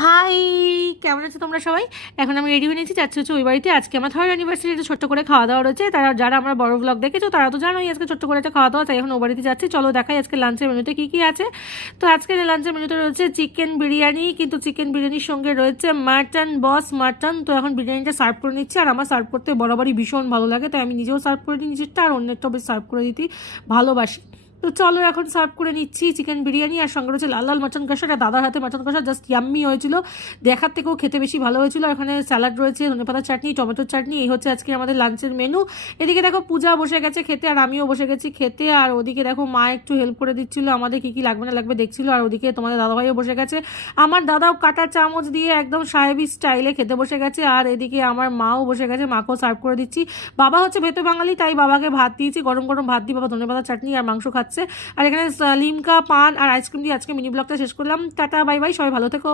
High, কেমন আছো তোমরা সবাই? এখন আমি রেডি হয়ে নিয়েছি, যাচ্ছি হচ্ছে ওই বাড়িতে। আজকে আমার থার্ড অ্যানিভার্সারিতে ছোট্ট করে খাওয়া দাওয়া রয়েছে। তারা যারা আমার বড় ব্লগ দেখেছো তারা তো জানোই আজকে ছোট্ট করে একটা খাওয়া দাওয়া, তাই এখন ও বাড়িতে যাচ্ছি। চলো দেখাই আজকে লাঞ্চের মেনুতে কী কী আছে। তো আজকে লাঞ্চের মেনুতে রয়েছে চিকেন বিরিয়ানি, কিন্তু চিকেন বিরিয়ানির সঙ্গে রয়েছে মাটন, বস মাটন। তো এখন বিরিয়ানিটা সার্ভ করে নিচ্ছি, আর আমার সার্ভ করতে বরাবরই ভীষণ ভালো লাগে, তাই আমি নিজেও সার্ভ করে নিই নিজেরটা, আর অন্যেরটাও বেশ সার্ভ করে দিতে ভালোবাসি। তো চলো এখন সার্ভ করে নিচ্ছি চিকেন বিরিয়ানি, আর সঙ্গে রয়েছে লাল লাল মাটন কষা। এটা দাদার হাতে মাটন কষা জাস্ট ইয়াম্মি হয়েছিল, দেখার থেকেও খেতে বেশি ভালো হয়েছিল। এখানে স্যালাড রয়েছে, ধনেপাতার চাটনি, টমেটোর চাটনি। এই হচ্ছে আজকে আমাদের লাঞ্চের মেনু। এদিকে দেখো পূজা বসে গেছে খেতে, আর আমিও বসে গেছি খেতে। আর ওদিকে দেখো মা একটু হেল্প করে দিচ্ছিল আমাদের, কী কী লাগবে না লাগবে দেখছিল। আর ওদিকে তোমাদের দাদাভাইও বসে গেছে, আমার দাদাও কাঁটা চামচ দিয়ে একদম সাহেবি স্টাইলে খেতে বসে গেছে। আর এদিকে আমার মাও বসে গেছে, মাকেও সার্ভ করে দিচ্ছি। বাবা হচ্ছে ভেতর বাঙালি, তাই বাবাকে ভাত দিয়েছি, গরম গরম ভাত দিয়ে বাবা ধনেপাতার চাটনি আর মাংস খাচ্ছে। আর এখানে লিমকা, পান আর আইসক্রিম দিয়ে আজকে মিনি ব্লগটা শেষ করলাম। টাটা, বাই বাই, সবাই ভালো থেকো।